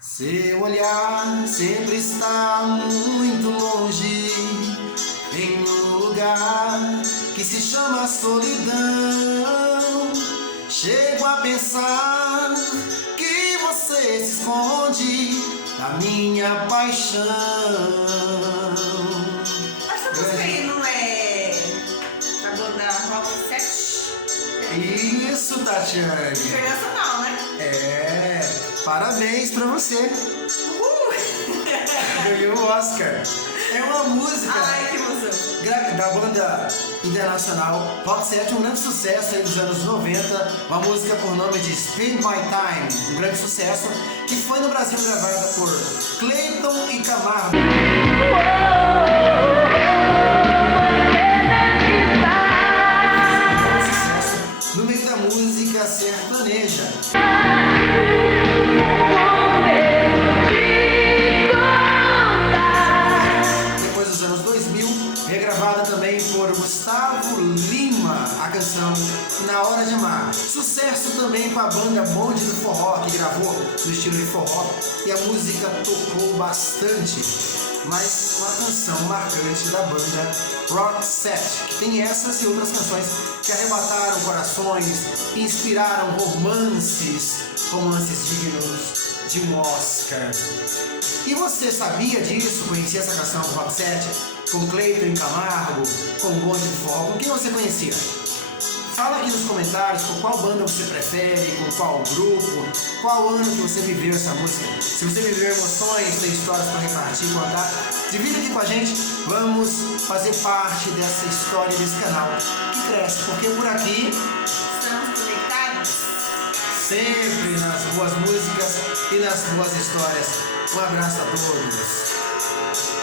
Seu olhar sempre está muito longe, em um lugar que se chama solidão. Chego a pensar que você se esconde da minha paixão. Essa música aí não é da banda Rock 7? Isso, Tatiane. Internacional, né? É, parabéns pra você. Ganhou o Oscar. É uma música Ai, que emoção. da banda internacional Rock 7, um grande sucesso aí dos anos 90, uma música por nome de Spend My Time, um grande sucesso, que foi no Brasil gravada por Clayton e Camargo. Sucesso no meio da música sertaneja. Depois dos anos 2000, regravada também por Gustavo Lima, a canção Na Hora de Amar. Sucesso também com a banda Bonde do Forró, que gravou no estilo de forró, e a música tocou bastante. Mas uma canção marcante da banda Rock 7, que tem essas e outras canções que arrebataram corações, inspiraram romances dignos de um Oscar. E você sabia disso? Conhecia essa canção do Rock 7 com Clayton e Camargo, com o Bonde do Forró? Com quem você conhecia? Fala aqui nos comentários com qual banda você prefere, com qual grupo, qual ano que você viveu essa música. Se você viveu emoções, tem histórias para repartir, contar, divida aqui com a gente. Vamos fazer parte dessa história desse canal que cresce, porque por aqui Estamos conectados? sempre nas boas músicas e nas boas histórias. Um abraço a todos.